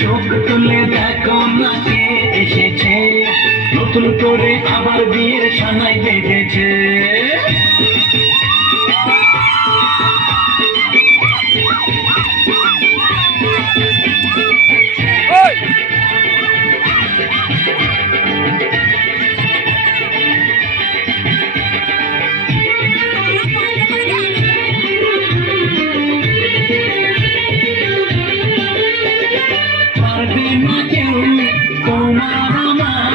চোখ তুলে দেখো না কে এসেছে, নতুন করে আবার বিয়ের সানাই বেজেছে। পারবে না কেউ তোমার আমার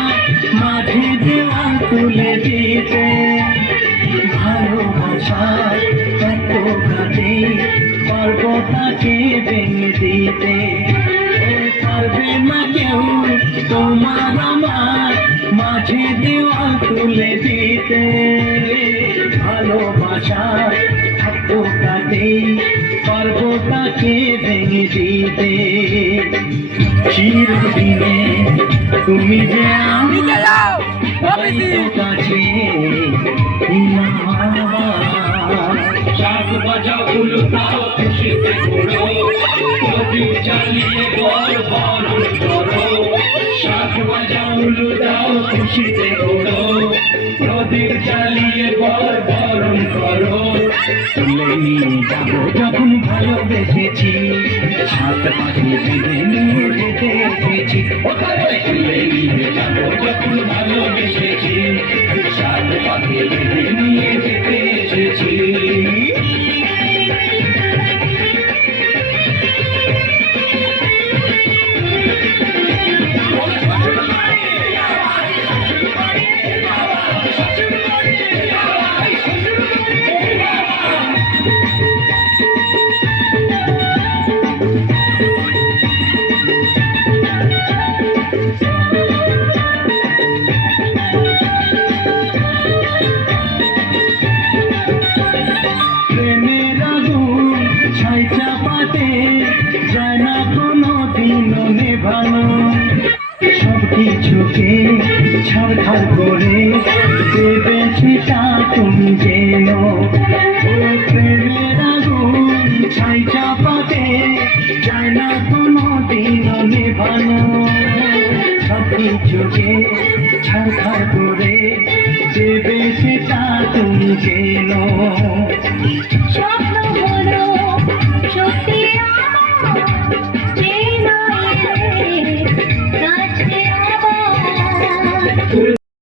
মাঝে দেওয়াল তুলে দিতে, ভালোবাসার এত ঘাটে পারবো তাকে ভেঙে দিতে। পারবে না কেউ তোমার আমার মাঝে দেওয়াল তুলে দিতে, ভালোবাসার এত ঘাটে পারবো তাকে ভেঙে দিতে। চিরদিনে তুমি যে আমার কাছে, শাক বাজাও উলুটাও খুশিতে ঘোরো, প্রদীপ জ্বালিয়ে বর বরণ করো। শাক বাজাও উলুটাও খুশিতে ঘোরো, প্রদীপ জ্বালিয়ে বর বরণ করো। তুলে নিয়ে যাবো যখন ভালোবেসেছি, সাত পাখি বেঁধে নিয়ে যেতে এসেছি। তুলে নিয়ে যাবো যখন ভালোবেসেছি, সাত পাখি বেঁধে নিয়ে যেতে এসেছি। সবকিছুকে ছাড়খাড় করে দেবে সেটা তুমি যেন, প্রেমের আগুন ছাই চাপাতে যায় না কোনো দিন নেভানো। সবকিছুকে ছাড়খাড় করে দেবে সেটা তুমি যেন।